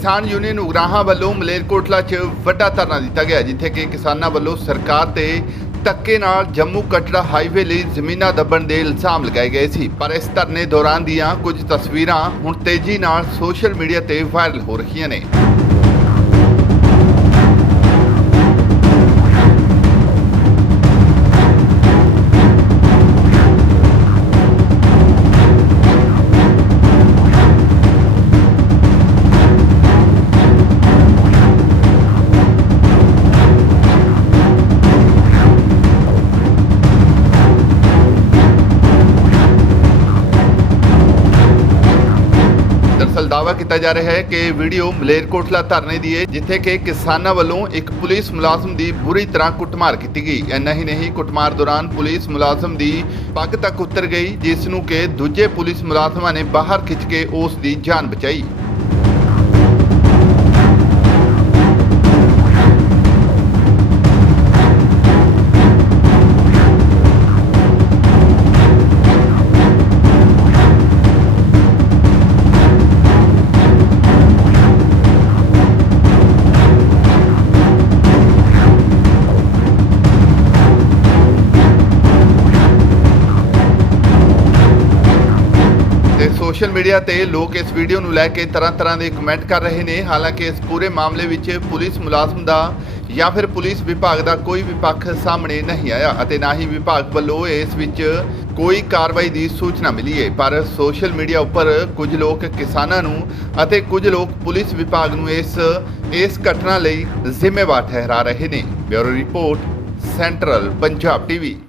ਕਿਸਾਨ ਯੂਨੀਅਨ ਉਗਰਾਹਾਂ ਵੱਲੋਂ ਮਲੇਰਕੋਟਲਾ 'ਚ ਵੱਡਾ ਧਰਨਾ ਦਿੱਤਾ ਗਿਆ, ਜਿੱਥੇ ਕਿ ਕਿਸਾਨਾਂ ਵੱਲੋਂ ਸਰਕਾਰ ਤੇ ਧੱਕੇ ਨਾਲ ਜੰਮੂ ਕਟੜਾ ਹਾਈਵੇ ਲਈ ਜ਼ਮੀਨਾਂ ਦੱਬਣ ਦੇ ਇਲਜ਼ਾਮ ਲਗਾਏ ਗਏ ਸੀ। ਪਰ ਇਸ ਧਰਨੇ ਦੌਰਾਨ ਦੀਆਂ ਕੁਝ ਤਸਵੀਰਾਂ ਹੁਣ ਤੇਜ਼ੀ ਨਾਲ ਸੋਸ਼ਲ ਮੀਡੀਆ ਤੇ ਵਾਇਰਲ ਹੋ ਰਹੀਆਂ ਨੇ। ਦਰਸਲ ਦਾਅਵਾ ਕੀਤਾ ਜਾ ਰਿਹਾ ਹੈ ਕਿ ਵੀਡੀਓ ਮਲੇਰਕੋਟਲਾ ਧਰਨੇ ਦੀ ਹੈ ਜਿੱਥੇ ਕਿ ਕਿਸਾਨਾਂ ਵੱਲੋਂ ਇੱਕ ਪੁਲਿਸ ਮੁਲਾਜ਼ਮ ਦੀ ਬੁਰੀ ਤਰ੍ਹਾਂ ਕੁੱਟਮਾਰ ਕੀਤੀ ਗਈ। ਇੰਨਾ ਹੀ ਨਹੀਂ, ਕੁੱਟਮਾਰ ਦੌਰਾਨ ਪੁਲਿਸ ਮੁਲਾਜ਼ਮ ਦੀ ਪੱਗ ਤੱਕ ਉਤਰ ਗਈ, ਜਿਸ ਨੂੰ ਕਿ ਦੂਜੇ ਪੁਲਿਸ ਮੁਲਾਜ਼ਮਾਂ ਨੇ ਬਾਹਰ ਖਿੱਚ ਕੇ ਉਸ ਦੀ ਜਾਨ ਬਚਾਈ। ਸੋਸ਼ਲ ਮੀਡੀਆ ਤੇ ਲੋਕ ਇਸ ਵੀਡੀਓ ਨੂੰ ਲੈ ਕੇ ਤਰ੍ਹਾਂ ਤਰ੍ਹਾਂ ਦੇ ਕਮੈਂਟ ਕਰ ਰਹੇ ਨੇ। ਹਾਲਾਂਕਿ ਇਸ ਪੂਰੇ ਮਾਮਲੇ ਵਿੱਚ ਪੁਲਿਸ ਮੁਲਾਜ਼ਮ ਦਾ ਜਾਂ ਫਿਰ ਪੁਲਿਸ ਵਿਭਾਗ ਦਾ ਕੋਈ ਵੀ ਪੱਖ ਸਾਹਮਣੇ ਨਹੀਂ ਆਇਆ ਅਤੇ ਨਾ ਹੀ ਵਿਭਾਗ ਵੱਲੋਂ ਇਸ ਵਿੱਚ ਕੋਈ ਕਾਰਵਾਈ ਦੀ ਸੂਚਨਾ ਮਿਲੀ ਹੈ। ਪਰ ਸੋਸ਼ਲ ਮੀਡੀਆ ਉੱਪਰ ਕੁਝ ਲੋਕ ਕਿਸਾਨਾਂ ਨੂੰ ਅਤੇ ਕੁਝ ਲੋਕ ਪੁਲਿਸ ਵਿਭਾਗ ਨੂੰ ਇਸ ਇਸ ਘਟਨਾ ਲਈ ਜ਼ਿੰਮੇਵਾਰ ਠਹਿਰਾ ਰਹੇ ਨੇ। Bureau report, central Punjab TV.